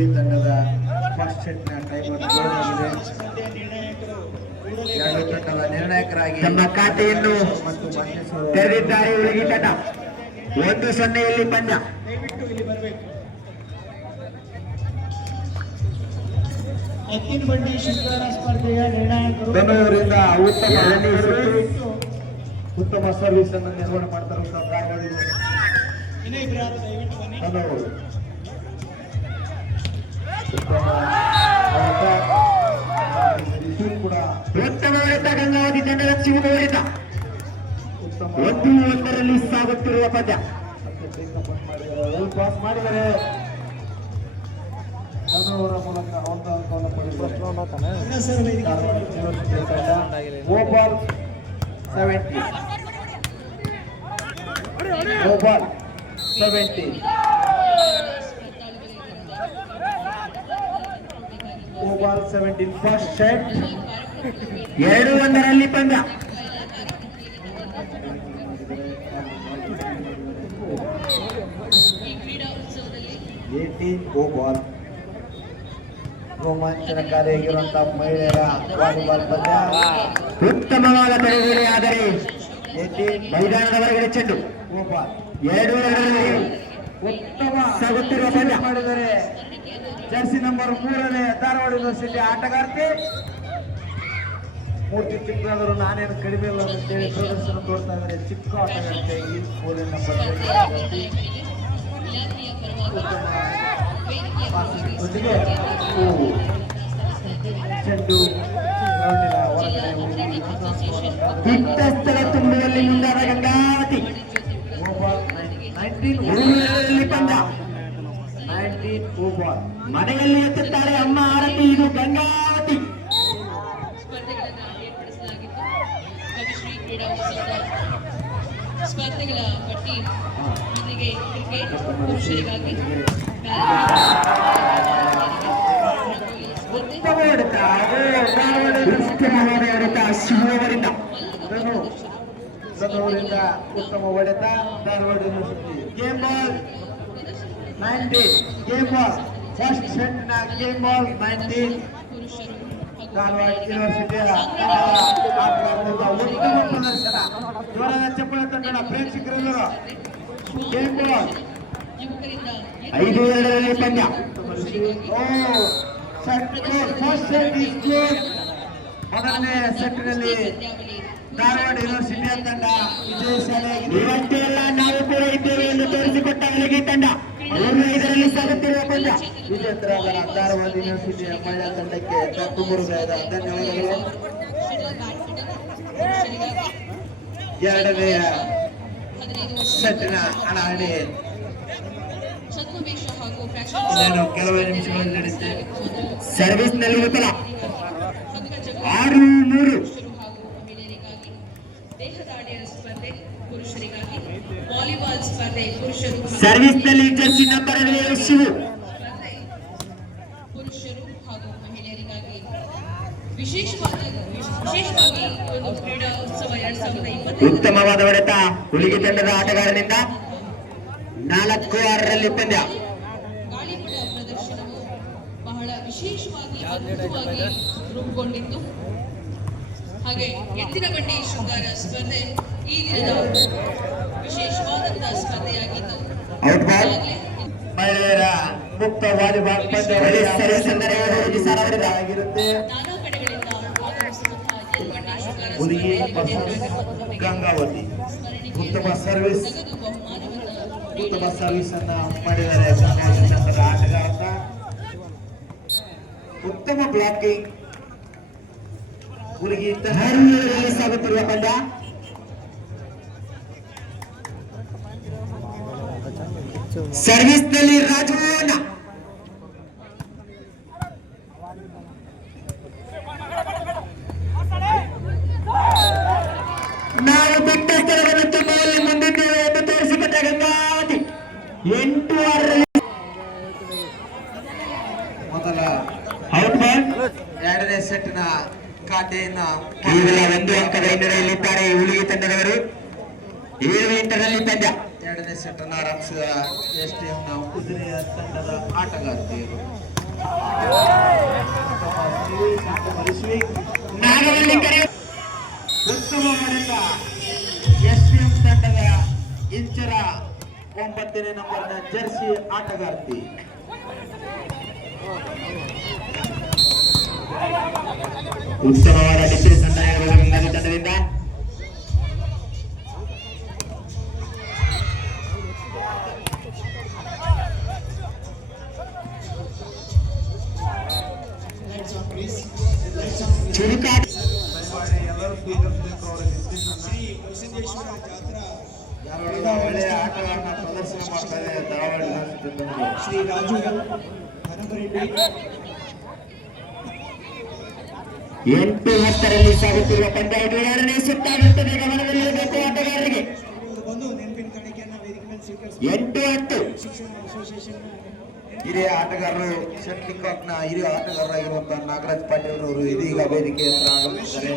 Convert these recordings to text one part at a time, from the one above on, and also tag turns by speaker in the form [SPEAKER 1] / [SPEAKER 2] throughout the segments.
[SPEAKER 1] ಹುಡುಗಿ ತಂಡದ first ಸೆಟ್ನ time ಆಗಿದೆ ಎರಡು ತಂಡದ ನಿರ್ಣಾಯಕರಾಗಿ
[SPEAKER 2] ತಮ್ಮ ಖಾತೆಯನ್ನು ತೆರೆದಿದ್ದಾರೆ ಹುಡುಗಿ ತಂಡ ಒಂದು ಸೊನ್ನೆಯಲ್ಲಿ ಪಂದ್ಯ.
[SPEAKER 3] ಎತ್ತಿನ ಬಂಡಿ ಶೃಂಗಾರ ಸ್ಪರ್ಧೆಯ ನಿರ್ಣಾಯಕರು.
[SPEAKER 1] ಬೆಂಗಳೂರಿಂದ ಉತ್ತಮ ಉತ್ತಮ ಸರ್ವಿಸ್ ಅನ್ನು ನಿರ್ವಹಣೆ ಮಾಡ್ತಾರಂತ
[SPEAKER 2] ಶಿವ ಜನರ
[SPEAKER 1] ಉತ್ತಮ
[SPEAKER 2] ಒಂದು ಒಂದರಲ್ಲಿ ಸಾಗುತ್ತಿರುವ ಪದ್ಯ
[SPEAKER 1] ಪಾಸ್ ಮಾಡಿದರೆ ಓಬಾಲ್ ಸೆವೆಂಟಿ ಗೋಪಾಲ್ ಸೆವೆಂಟಿ ಓಬಾಲ್ ಸೆವೆಂಟೀನ್ ಫಸ್ಟ್ ಸೆಟ್
[SPEAKER 2] ಎರಡು ಒಂದರಲ್ಲಿ ಪಂದ್ಯ.
[SPEAKER 1] ಏಟೀನ್ ಓಬಾಲ್ ರೋಮಾಂಚನಕಾರಿಯಾಗಿರುವಂತಹ ಮಹಿಳೆಯರ ವಾಲಿಬಾಲ್ ಪಂದ್ಯ.
[SPEAKER 2] ಉತ್ತಮವಾದ ಬೆಳವಣಿಗೆ ಆದರೆ ಮೈದಾನದ ಹೊರಗಡೆ ಚೆಂಡು ಎರಡು ಎರಡರಲ್ಲಿ
[SPEAKER 1] ಉತ್ತಮ.
[SPEAKER 2] ಸಾಗುತ್ತಿರುವ ಪಂದ್ಯ.
[SPEAKER 1] ಮಾಡಿದರೆ ಜರ್ಸಿ ನಂಬರ್ ಮೂರನೇ ಧಾರವಾಡ ಯೂನಿವರ್ಸಿಟಿ ಆಟಗಾರ್ತಿ. ಮೂರ್ತಿ ಚಿಕ್ಕದಾದರೂ ನಾನೇನು ಕಡಿಮೆ ಇಲ್ಲ ಅಂತೇಳಿ ಪ್ರದರ್ಶನ ತೋರ್ತಾ ಇದ್ದಾರೆ. ಚಿಕ್ಕ ಆಟಗಾರ್ತಿಯಾಗಿ ಮೂರನೇ ನಂಬರ್. ಚೆಂಡು
[SPEAKER 2] ಇಟ್ಟ ಸ್ಥಳ ತುಂಬುವಲ್ಲಿ ಮುಂದಾದ
[SPEAKER 1] ಓಬಾಲ್ ನೈನ್ಟೀನ್ ನೈನ್ಟೀನ್ ಓಬಾಲ್
[SPEAKER 2] ಮನೆಯಲ್ಲಿ ಎತ್ತುತ್ತಾಳೆ ಅಮ್ಮ ಆರತಿ, ಇದು ಗಂಗಾವತಿ
[SPEAKER 4] ಸ್ಪರ್ಧೆಗಳ ಪಟ್ಟಿ ಮೊದಲಿಗೆ ಕ್ರಿಕೆಟ್ ಪುರುಷರಿಗಾಗಿ ಸ್ಪರ್ಧೆ
[SPEAKER 2] ಉತ್ತಮ ಹೊಡೆತ Dharwad game ball.
[SPEAKER 1] Nineteen game ball first ಸೆಟ್ನ game ball nineteen
[SPEAKER 4] ಪುರುಷರು
[SPEAKER 1] ಧಾರವಾಡ ಪ್ರದರ್ಶನ. ಚಪ್ಪಳ ತಂಡದ ಪ್ರೇಕ್ಷಕರೆಲ್ಲರೂ ಗೇಮ್ ಬಾಲ್
[SPEAKER 2] ಐದು, ಎರಡರಲ್ಲಿ ಪಂದ್ಯ.
[SPEAKER 1] ಫಸ್ಟ್ ಸೆಟ್ ಇಸ್ ಗುಡ್ ಮೊದಲನೇ ಸೆಟ್ನಲ್ಲಿ ಧಾರವಾಡ ಯೂನಿವರ್ಸಿಟಿ ತಂಡ ವಿಜಯಶಾಲಿಯಾಗಿದೆ
[SPEAKER 2] ಇವತ್ತೆಲ್ಲ ನಾವು ಕೂಡ ಇದ್ದೇವೆ ಎಂದು ತೋರಿಸಿಕೊಟ್ಟ ಅಲಗಿ ತಂಡ. ಇದರಲ್ಲಿ ಸಾಗುತ್ತಿರುವ ಪಂದ್ಯ
[SPEAKER 1] ವಿಜೇತರ ಅಂತಾರವಾದ ಯೂನಿವರ್ಸಿಟಿ ಮಹಿಳಾ ತಂಡಕ್ಕೆ ತುಂಬುರುಗಾದ ಧನ್ಯವಾದಗಳು. ಎರಡನೆಯ ಸೆಟ್ನ ಹಣಾಹಣಿ
[SPEAKER 4] ಫ್ಯಾಷನ್
[SPEAKER 1] ಕೆಲವೇ ನಿಮಿಷಗಳಲ್ಲಿ
[SPEAKER 2] ನಡೆಸಿದೆ
[SPEAKER 4] ಸರ್ವಿಸ್ನಲ್ಲಿ ಗೊತ್ತಲ್ಲ
[SPEAKER 2] ಆರು ಮೂರು.
[SPEAKER 4] ದೇಹದಾಡಿಯ ಸ್ಪರ್ಧೆ. ಪುರುಷರಿಗಾಗಿ ವಾಲಿಬಾಲ್ ಸ್ಪರ್ಧೆ ಪುರುಷರು ಹಾಗೂ
[SPEAKER 2] ಸರ್ವಿಸ್ನಲ್ಲಿ ಜರ್ಸಿ ನಂಬರ್ ಶಿವು.
[SPEAKER 4] ಪುರುಷರು ಹಾಗೂ ಮಹಿಳೆಯರಿಗಾಗಿ ವಿಶೇಷವಾಗಿ ವಿಶೇಷವಾಗಿ ಒಂದು ಕ್ರೀಡಾ ಉತ್ಸವ ಎರಡ್ ಸಾವಿರದ ಇಪ್ಪತ್ತೈದು.
[SPEAKER 2] ಉತ್ತಮವಾದ ಹೊಡೆತ ಹುಲಿಗೆ ತಂಡದ ಆಟಗಾರನಿಂದ ನಾಲ್ಕು ಆರರಲ್ಲಿ ಪಂದ್ಯ.
[SPEAKER 4] ಗಾಳಿಪಟ ಪ್ರದರ್ಶನವು ಬಹಳ ವಿಶೇಷವಾಗಿ ಅದ್ಭುತವಾಗಿ ರೂಪುಗೊಂಡಿತ್ತು. ಹಾಗೆ ಎತ್ತಿನ ಬಂಡಿ ಶೃಂಗಾರ ಸ್ಪರ್ಧೆ ಈ ದಿನದ ವಿಶೇಷವಾದಂತಹ ಸ್ಪರ್ಧೆಯಾಗಿದ್ದು
[SPEAKER 2] ಔಟ್ ಬಾಲ್
[SPEAKER 4] ಈಗಾಗಲೇ
[SPEAKER 1] ಮಹಿಳೆಯರ ಮುಕ್ತ ವಾಲಿಬಾಲ್. ಆಗಿರುತ್ತೆ
[SPEAKER 4] ನಾನಾ ಕಡೆಗಳಿಂದ
[SPEAKER 1] ಗಂಗಾವತಿ ಉತ್ತಮ ಸರ್ವಿಸ್. ಉತ್ತಮ ಸರ್ವಿಸ್ ಅನ್ನ ಮಾಡಿದ್ದಾರೆ ಗಂಗಾವತಿ ತಂಡದ ಆಟಗಾರ ಉತ್ತಮ ಬ್ಲಾಕಿಂಗ್ ಹುಡುಗಿ
[SPEAKER 2] ಏಳರಲ್ಲಿ ಸಾಗುತ್ತಿರುವ ಪಂದ್ಯ. ಸರ್ವಿಸ್ನಲ್ಲಿ ರಾಜವನ್ನ ನಾವು ಬಿಟ್ಟ ಸ್ಥಳವನ್ನು ತುಂಬುವಲ್ಲಿ ಮುಂದಿದ್ದೇವೆ ಎಂದು ತೋರಿಸಿಕೊಟ್ಟ ಗಂಗಾವತಿ ಎಂಟು ಆರರಲ್ಲಿ
[SPEAKER 1] ಮೊದಲ
[SPEAKER 2] ಔಟ್ ಬಾಲ್
[SPEAKER 1] ಎರಡನೇ ಸೆಟ್ನ ಖಾತೆಯನ್ನ
[SPEAKER 2] ಕೇವಲ ಒಂದು ಅಂಕದ ಹಿನ್ನಡೆಯಲ್ಲಿದ್ದಾರೆ ಹುಡುಗಿ ತಂಡದವರು ಏಳು ಎಂಟರಲ್ಲಿ ಪಂದ್ಯ
[SPEAKER 1] ಎರಡನೇ ಸೆಟ್ ಅನ್ನು ಆರಂಭಿಸಿದ ಎಸ್ ಟಿ ಎಂನ ಕುದುರೆಯ ತಂಡದ ಆಟಗಾರ್ತಿಯರು ಉತ್ತಮ ಎಸ್ ಟಿ ಎಂ ತಂಡದ ಇಂಚರ ಒಂಬತ್ತನೇ ನಂಬರ್ನ ಜರ್ಸಿ ಆಟಗಾರ್ತಿ.
[SPEAKER 2] ಉತ್ತಮವಾದ ಡಿಫೆನ್ಸ್
[SPEAKER 1] ಒಳ್ಳೆಯ ಆಟಗಳನ್ನ ಪ್ರದರ್ಶನ ತಂಡ.
[SPEAKER 3] ಶ್ರೀ ರಾಜು
[SPEAKER 2] ಎಂಟು ಹತ್ತರಲ್ಲಿ ಸಾಗುತ್ತಿರುವ ಪಂದ್ಯಾವಳಿ ಎರಡನೇ ಸುತ್ತಾಗುತ್ತದೆ ಗಮನದಲ್ಲಿರಬೇಕು ಆಟಗಾರರಿಗೆ. ಎಂಟು ಹತ್ತು
[SPEAKER 1] ಹಿರಿಯ ಆಟಗಾರರು ಶಟ್ಲ್ ಕಾಕ್ನ ಹಿರಿಯ ಆಟಗಾರರಾಗಿರುವಂತಹ ನಾಗರಾಜ್ ಪಾಟೀಲ್ ಅವರು ಇದೀಗ ವೇದಿಕೆ ಹತ್ರ ಆಗಮಿಸಿದ್ದಾರೆ.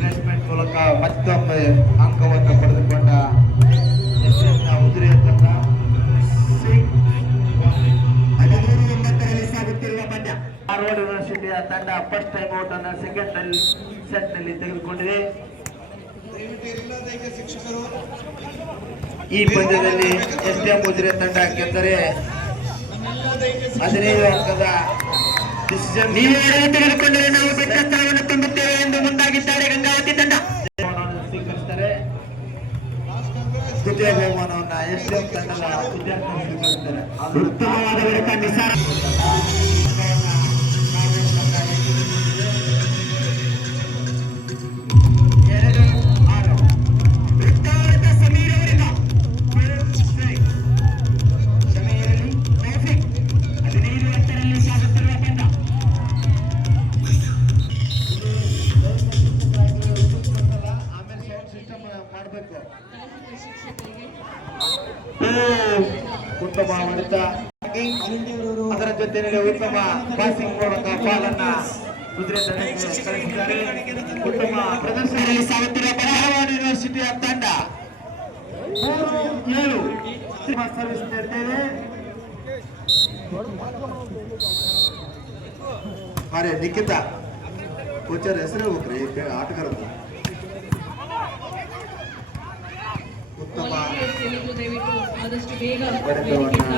[SPEAKER 1] ಪ್ಲೇಸ್ಮೆಂಟ್ ಮೂಲಕ ಮತ್ತೊಮ್ಮೆ ಅಂಕವನ್ನು ಪಡೆದುಕೊಂಡ ಎಸ್ಎಸ್ನ ಉದುರೆಯ ತಂಡ
[SPEAKER 2] ಹದಿಮೂರು ಒಂಬತ್ತರಲ್ಲಿ ಸಾಗುತ್ತಿರುವ ಪಂದ್ಯ.
[SPEAKER 1] ಧಾರವಾಡ ಯೂನಿವರ್ಸಿಟಿಯ ತಂಡ ಫಸ್ಟ್ ಟೈಮ್ ಔಟ್ ಅನ್ನು ಸೆಕೆಂಡ್ ಸೆಟ್ನಲ್ಲಿ ತೆಗೆದುಕೊಂಡಿದೆ. ಈ ಪಂದ್ಯದಲ್ಲಿ ಎಸ್ ಮುದ್ರೆ ಎಂ ಉಜಿರೆ ತಂಡ ಗೆದ್ದರೆ ಹದಿನೈದು ಅಂಕದ ಡಿಸಿಷನ್
[SPEAKER 2] ನೀವು ತೆಗೆದುಕೊಂಡರೆ ನಾವು ಬೆಟ್ಟ ಸ್ಥಳವನ್ನು ತುಂಬುತ್ತೇವೆ ಎಂದು ಮುಂದಾಗಿದ್ದಾರೆ ಗಂಗಾವತಿ ತಂಡ.
[SPEAKER 1] ಸ್ವೀಕರಿಸ್ತಾರೆ. ದ್ವಿತೀಯ ಬಹುಮಾನವನ್ನ ಎಸ್ ಡಿ ಎಂ ತಂಡದ ವಿದ್ಯಾರ್ಥಿಗಳು ಸ್ವೀಕರಿಸ್ತಾರೆ.
[SPEAKER 2] ಉತ್ತಮವಾದ
[SPEAKER 1] ಮಾಡಬೇಕು ಉತ್ತಮ ಹೊಡೆತ ಅದರ ಜೊತೆಯಲ್ಲಿ ಉತ್ತಮ ಪಾಸಿಂಗ್ ಮೂಲಕ ಪಾಲನ್ನ ಉತ್ತಮ ಪ್ರದರ್ಶನದಲ್ಲಿ ಸಾಗುತ್ತಿರುವ ಧಾರವಾಡ ಯೂನಿವರ್ಸಿಟಿಯ ತಂಡ. ಮೂರು ಏಳು. ಸರ್ವಿಸ್ ನೀಡ್ತೇವೆ. ಅರೆ ನಿಖಿತ ಕೋಚರ್ ಹೆಸರು ಹೋಗ್ರಿ ಆಟಗಾರದ್ದು
[SPEAKER 4] ನೀವು ದಯವಿಟ್ಟು ಆದಷ್ಟು ಬೇಗ
[SPEAKER 1] ಹೊಡೆತವನ್ನ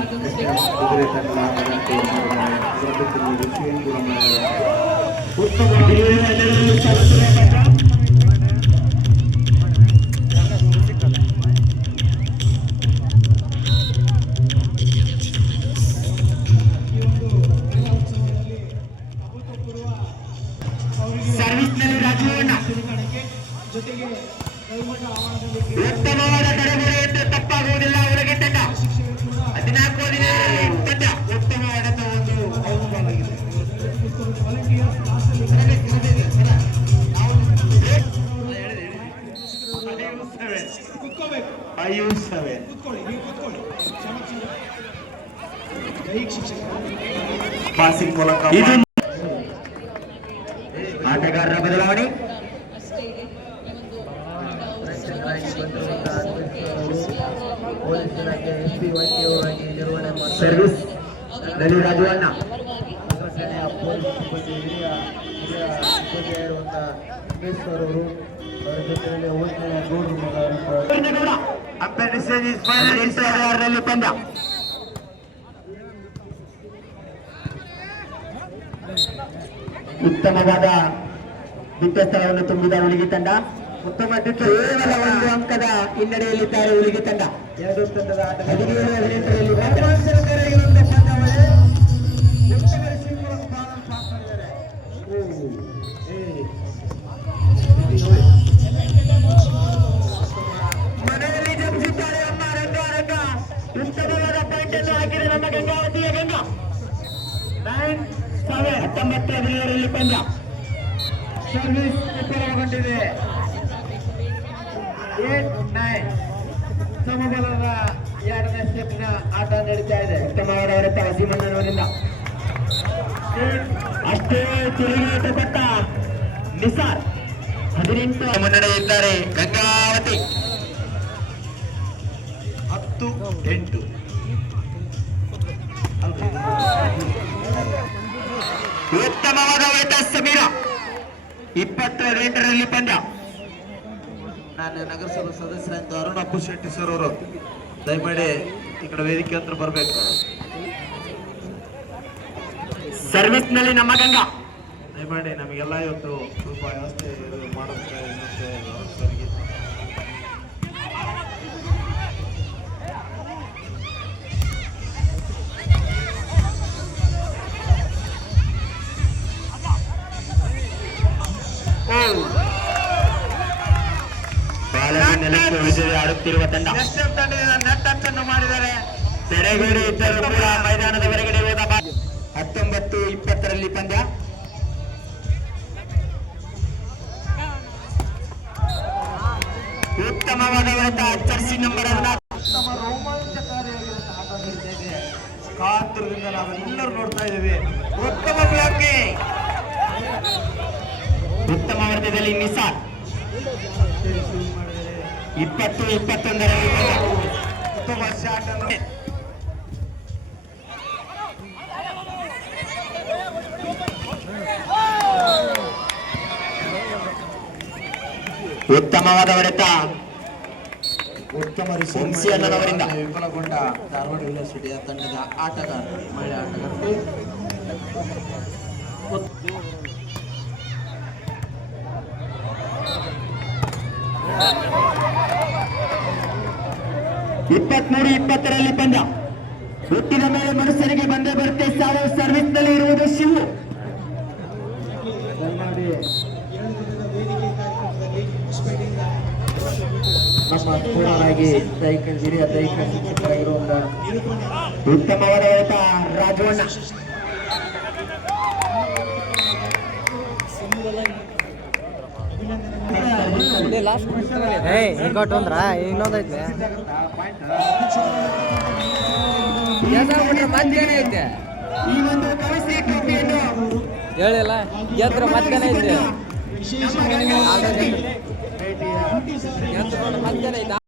[SPEAKER 3] ಕುತ್ಕೋಬೇಕು
[SPEAKER 1] ಐಯು ಸೆವೆನ್ ಪಾಸಿಂಗ್ ಮೂಲಕ
[SPEAKER 2] ಇದು ಆಟಗಾರರ ಬದಲಾವಣೆ
[SPEAKER 4] ಅಷ್ಟೇ ಇದೆ ಈ ಒಂದು ಯಶಸ್ವಿಯಾಗಿ
[SPEAKER 2] ಸರ್ವಿಸ್ನಲ್ಲಿ ರಾಜವಣ್ಣ
[SPEAKER 4] ಪರವಾಗಿ
[SPEAKER 1] ಅಪೆಂಡಿಸೈಸ್ ಇಸ್
[SPEAKER 2] ಹದಿನೆಂಟು ಹದಿನಾರರಲ್ಲಿ ಪಂದ್ಯ ಉತ್ತಮವಾದ ದ್ವಿತೀಯ ಸ್ಥಳವನ್ನು ತುಂಬಿದ ಉಳಿಗೆ ತಂಡ.
[SPEAKER 1] ಉತ್ತಮ
[SPEAKER 2] ಕೇವಲ ಒಂದು ಅಂಕದ ಹಿನ್ನಡೆಯಲ್ಲಿದ್ದಾರೆ ಉಳಿಗೆ ತಂಡ.
[SPEAKER 1] ಎರಡು ತಂಡದ
[SPEAKER 2] ಹದಿನೇಳು, ಹದಿನೆಂಟರಲ್ಲಿ ಹದಿನೇಳರಲ್ಲಿ ಪಂದ್ಯ.
[SPEAKER 1] ಸರ್ವಿಸ್ ವಿಫಲಗೊಂಡಿದೆ ಏಟ್ ನೈನ್ ಸಮಬಲದ ಎರಡನೇ ಸ್ಟೆಪ್ನ ಆಟ ನಡೀತಾ ಇದೆ.
[SPEAKER 2] ಉತ್ತಮವಾದ ಹೊಡೆತ ಹಸಿಮಣ್ಣನವರಿಂದ ಅಷ್ಟೇ ತಿರುಗಾಟ ಪಟ್ಟ ನಿಸಾರ್ ಹದಿನೆಂಟು ಮುನ್ನಡೆಯಿದ್ದಾರೆ ಗಂಗಾವತಿ.
[SPEAKER 1] ಹತ್ತು, ಎಂಟು.
[SPEAKER 2] ಉತ್ತಮವಾದ ಹೊಡೆತ ಸಮೀರ ಇಪ್ಪತ್ತು ಹದಿನೆಂಟರಲ್ಲಿ ಪಂದ್ಯ
[SPEAKER 1] ನಾನು ನಗರಸಭಾ ಸದಸ್ಯರಾದ ಅರುಣ್ ಅಪ್ಪು ಶೆಟ್ಟಿ ಸರ್ ಅವರು. ದಯಮಾಡಿ ಈ ಕಡೆ ವೇದಿಕೆ ಹತ್ರ ಬರಬೇಕು.
[SPEAKER 2] ಸರ್ವಿಸ್ನಲ್ಲಿ ನಮ್ಮ ಗಂಗಾ.
[SPEAKER 1] ದಯಮಾಡಿ ನಮಗೆಲ್ಲ ಇವತ್ತು ಸ್ವಲ್ಪ ವ್ಯವಸ್ಥೆ ಮಾಡುತ್ತೆ ಮಾಡೋದಕ್ಕೆ
[SPEAKER 2] ತಂಡ
[SPEAKER 1] ಎಸ್ ತಂಡದಿಂದ ನೆಟ್
[SPEAKER 2] ತಡೆಗೋಡೆ ಮೈದಾನದ ಹೊರಗಡೆ ಹೋದ ಹತ್ತೊಂಬತ್ತು ಇಪ್ಪತ್ತರಲ್ಲಿ ಪಂದ್ಯ. ಇಪ್ಪತ್ತು ಇಪ್ಪತ್ತೊಂದರಲ್ಲಿ
[SPEAKER 1] ಉತ್ತಮ ಶಾಟ್ ಅನ್ನು
[SPEAKER 2] ಉತ್ತಮವಾದ ಹೊಡೆತ.
[SPEAKER 1] ಉತ್ತಮ. ವಿಫಲಗೊಂಡ ಧಾರವಾಡ ಯೂನಿವರ್ಸಿಟಿಯ ತಂಡದ ಆಟಗಾರ ಮಹಿಳಾ ಆಟಗಾರರು
[SPEAKER 2] ಇಪ್ಪತ್ಮೂರು ಇಪ್ಪತ್ತರಲ್ಲಿ ಪಂದ್ಯ ಹುಟ್ಟಿದ ಮೇಲೆ ಮನುಷ್ಯರಿಗೆ ಬಂದೇ ಬರುತ್ತೆ ಸಾವು ಸರ್ವಿಸ್ನಲ್ಲಿ ಇರುವುದು ಶಿವು.
[SPEAKER 1] ನಮ್ಮ ಪೂರ್ಣರಾಗಿ ದೈಹಿಕ ಹಿರಿಯ ದೈಹಿಕ
[SPEAKER 2] ಉತ್ತಮವಾದ ರಾಜವಣ್ಣ.
[SPEAKER 5] ಏಯ್ ಹಿಂಗೊಟ್ಟು ಅಂದ್ರ ಇನ್ನೊಂದೈತೆ ಐತೆ.
[SPEAKER 2] ಟ್ರೋಫಿಯನ್ನು
[SPEAKER 5] ಹೇಳಿಲ್ಲ ಗೆದ್ರ ಮತ್ತೇನೆ ಐತೆ.